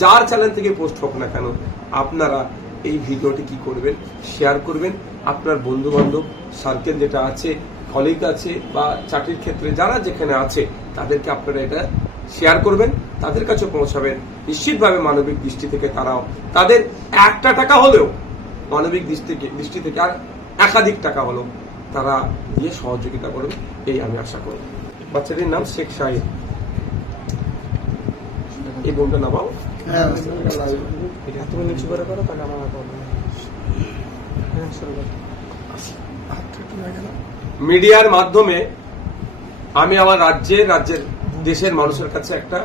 যার চ্যানেল থেকে পোস্ট হোক না কেন আপনারা এই ভিডিওটি কি করবেন শেয়ার করবেন আপনার বন্ধু বান্ধব সার্কেল যেটা আছে কলিগ আছে বা চাকরির ক্ষেত্রে যারা যেখানে আছে তাদেরকে আপনারা এটা শেয়ার করবেন তাদের কাছে পৌঁছাবেন নিশ্চিতভাবে মানবিক দৃষ্টি থেকে তারাও তাদের একটা টাকা হলেও মানবিক দৃষ্টিকে দৃষ্টি থেকে আর একাধিক টাকা হলেও তারা দিয়ে সহযোগিতা করবে এই আমি আশা করি বাচ্চাটির নাম শেখ সাহিদ এই বোনটা নামাও হ্যাঁ। হ্যাঁ, মিডিয়ার মাধ্যমে আমি আমার রাজ্যের রাজ্যের দেশের মানুষের কাছে একটা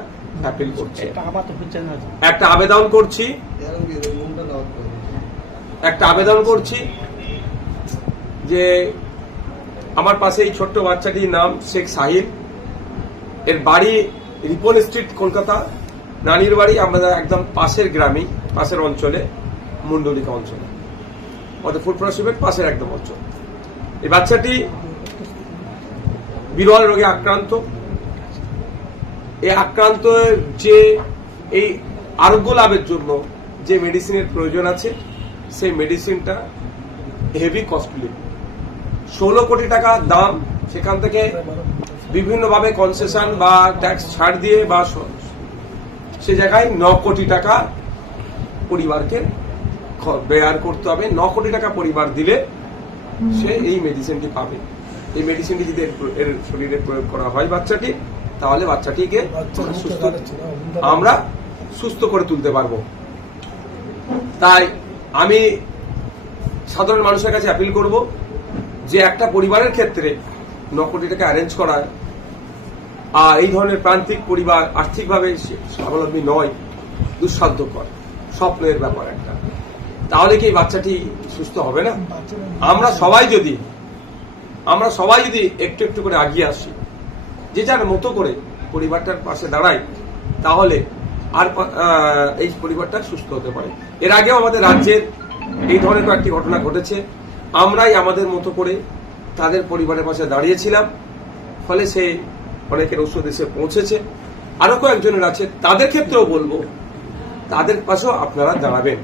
অ্যাপিল করছি একটা আবেদন করছি একটা আবেদন করছি যে আমার পাশে এই ছোট্ট বাচ্চাটির নাম শেখ সাহিল এর বাড়ি রিপন স্ট্রিট কলকাতা নানির বাড়ি আমরা একদম পাশের গ্রামেই পাশের অঞ্চলে মুন্ডলিকা অঞ্চলে অর্থাৎ ফুটপাড়া শিবের পাশের একদম অঞ্চল এই বাচ্চাটি বিরল রোগে আক্রান্ত এই আক্রান্ত যে এই আরোগ্য লাভের জন্য যে মেডিসিনের প্রয়োজন আছে সেই মেডিসিনটা হেভি কস্টলি ষোলো কোটি টাকা দাম সেখান থেকে বিভিন্নভাবে কনসেশন বা ট্যাক্স ছাড় দিয়ে বা সে জায়গায় ন কোটি টাকা পরিবারকে ব্যয়ার করতে হবে ন কোটি টাকা পরিবার দিলে সে এই মেডিসিনটি পাবে এই মেডিসিনটি যদি এর শরীরে প্রয়োগ করা হয় বাচ্চাটি তাহলে বাচ্চাটিকে সুস্থ আমরা সুস্থ করে তুলতে পারবো তাই আমি সাধারণ মানুষের কাছে অ্যাপিল করব যে একটা পরিবারের ক্ষেত্রে ন কোটি টাকা অ্যারেঞ্জ করা আর এই ধরনের প্রান্তিক পরিবার আর্থিকভাবে স্বাবলম্বী নয় দুঃসাধ্যকর স্বপ্নের ব্যাপার একটা তাহলে কি বাচ্চাটি সুস্থ হবে না আমরা সবাই যদি আমরা সবাই যদি একটু একটু করে আগিয়ে আসি যে যার মতো করে পরিবারটার পাশে দাঁড়াই তাহলে আর এই পরিবারটা সুস্থ হতে পারে এর আগেও আমাদের রাজ্যের এই ধরনের কয়েকটি ঘটনা ঘটেছে আমরাই আমাদের মতো করে তাদের পরিবারের পাশে দাঁড়িয়েছিলাম ফলে সে অনেকের ওষুধ এসে পৌঁছেছে আরো কয়েকজনের আছে তাদের ক্ষেত্রেও বলবো তাদের পাশেও আপনারা দাঁড়াবেন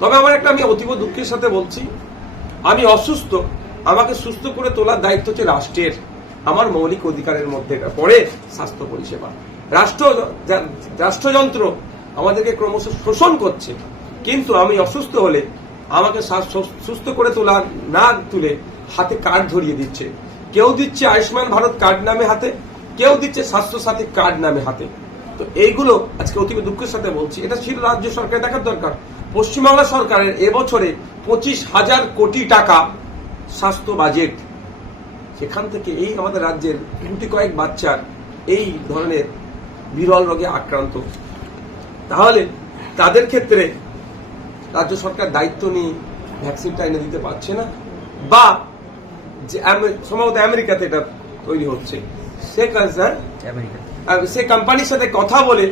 তবে আমার একটা আমি অতীব দুঃখের সাথে বলছি আমি অসুস্থ আমাকে সুস্থ করে তোলার দায়িত্ব হচ্ছে রাষ্ট্রের আমার মৌলিক অধিকারের মধ্যে পরে স্বাস্থ্য পরিষেবা রাষ্ট্র রাষ্ট্রযন্ত্র আমাদেরকে ক্রমশ শোষণ করছে কিন্তু আমি অসুস্থ হলে আমাকে সুস্থ করে তোলা না তুলে হাতে কার্ড ধরিয়ে দিচ্ছে কেউ দিচ্ছে আয়ুষ্মান ভারত কার্ড নামে হাতে কেউ দিচ্ছে স্বাস্থ্যসাথী কার্ড নামে হাতে তো এইগুলো আজকে অতি দুঃখের সাথে বলছি এটা ছিল রাজ্য সরকারের দেখার দরকার পশ্চিমবাংলা সরকারের এবছরে পঁচিশ হাজার কোটি টাকা স্বাস্থ্য বাজেট সেখান থেকে এই আমাদের রাজ্যের কোটি কয়েক বাচ্চার এই ধরনের বিরল রোগে আক্রান্ত তাহলে তাদের ক্ষেত্রে রাজ্য সরকার দায়িত্ব নিয়ে ভ্যাকসিনটা এনে দিতে পারছে না বা সম্ভবত আমেরিকাতে এটা তৈরি হচ্ছে সে কনসার্ন সে কোম্পানির সাথে কথা বলে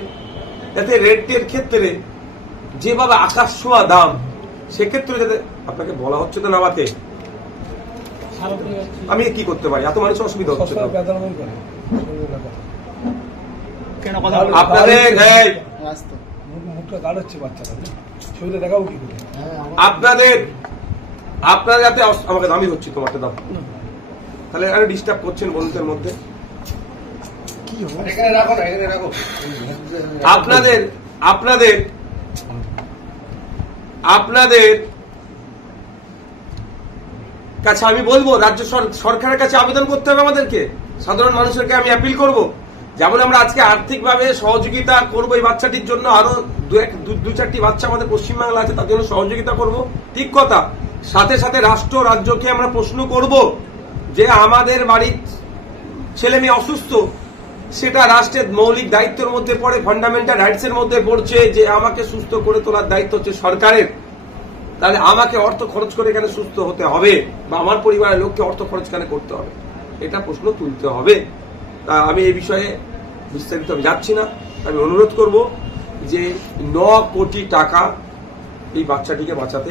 যাতে রেটের ক্ষেত্রে যেভাবে আকাশ ছোঁয়া দাম সেক্ষেত্রে যাতে আপনাকে বলা হচ্ছে তো নামাতে আমি কি করতে পারি এত মানুষ অসুবিধা হচ্ছে আপনাদের আপনারা যাতে আমাকে দামি হচ্ছে তোমাকে দাম তাহলে ডিস্টার্ব করছেন বন্ধুদের মধ্যে আপনাদের আপনাদের আপনাদের কাছে আমি বলবো রাজ্য সরকারের কাছে আবেদন করতে হবে আমাদেরকে সাধারণ মানুষেরকে আমি অ্যাপিল করব যেমন আমরা আজকে আর্থিকভাবে সহযোগিতা করবো এই বাচ্চাটির জন্য আরো দু এক দু চারটি বাচ্চা আমাদের পশ্চিমবাংলা আছে তার জন্য সহযোগিতা করব ঠিক কথা সাথে সাথে রাষ্ট্র রাজ্যকে আমরা প্রশ্ন করব যে আমাদের বাড়ির ছেলে মেয়ে অসুস্থ সেটা রাষ্ট্রের মৌলিক দায়িত্বের মধ্যে পড়ে ফান্ডামেন্টাল রাইটস এর মধ্যে পড়ছে যে আমাকে সুস্থ করে তোলার দায়িত্ব হচ্ছে সরকারের তাহলে আমাকে অর্থ খরচ করে এখানে সুস্থ হতে হবে বা আমার পরিবারের লোককে অর্থ খরচ কেন করতে হবে এটা প্রশ্ন তুলতে হবে তা আমি এই বিষয়ে বিস্তারিত আমি যাচ্ছি না আমি অনুরোধ করব যে ন কোটি টাকা এই বাচ্চাটিকে বাঁচাতে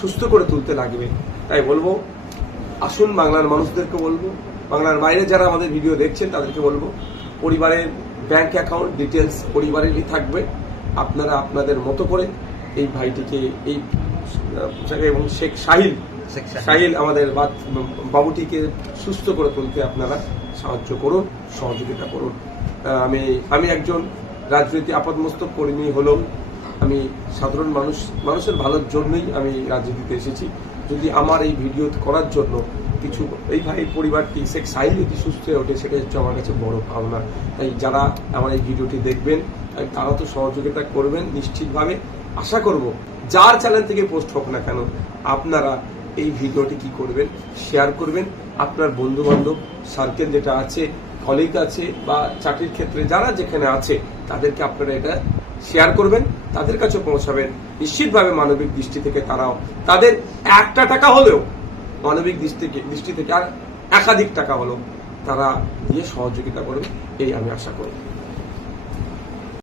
সুস্থ করে তুলতে লাগবে তাই বলবো আসুন বাংলার মানুষদেরকে বলবো বাংলার বাইরে যারা আমাদের ভিডিও দেখছেন তাদেরকে বলবো পরিবারের ব্যাংক অ্যাকাউন্ট ডিটেলস পরিবারেরই থাকবে আপনারা আপনাদের মতো করে এই ভাইটিকে এই এবং শেখ সাহিল সাহিল আমাদের বাবুটিকে সুস্থ করে তুলতে আপনারা সাহায্য করুন সহযোগিতা করুন আমি আমি একজন রাজনীতি আপাদমস্তক কর্মী হলেও আমি সাধারণ মানুষ মানুষের ভালোর জন্যই আমি রাজনীতিতে এসেছি যদি আমার এই ভিডিও করার জন্য কিছু এই ভাই পরিবারটি সে সাহিল যদি সুস্থ হয়ে ওঠে সেটা হচ্ছে আমার কাছে বড় পাওনা তাই যারা আমার এই ভিডিওটি দেখবেন তারা তো সহযোগিতা করবেন নিশ্চিতভাবে আশা করব যার চ্যানেল থেকে পোস্ট হোক না কেন আপনারা এই ভিডিওটি কি করবেন শেয়ার করবেন আপনার বন্ধু বান্ধব সার্কেল যেটা আছে কলিগ আছে বা চাকরির ক্ষেত্রে যারা যেখানে আছে তাদেরকে আপনারা এটা শেয়ার করবেন তাদের কাছে পৌঁছাবেন নিশ্চিতভাবে মানবিক দৃষ্টি থেকে তারাও তাদের একটা টাকা হলেও মানবিক থেকে দৃষ্টি থেকে আর একাধিক টাকা হলো তারা দিয়ে সহযোগিতা করবে এই আমি আশা করি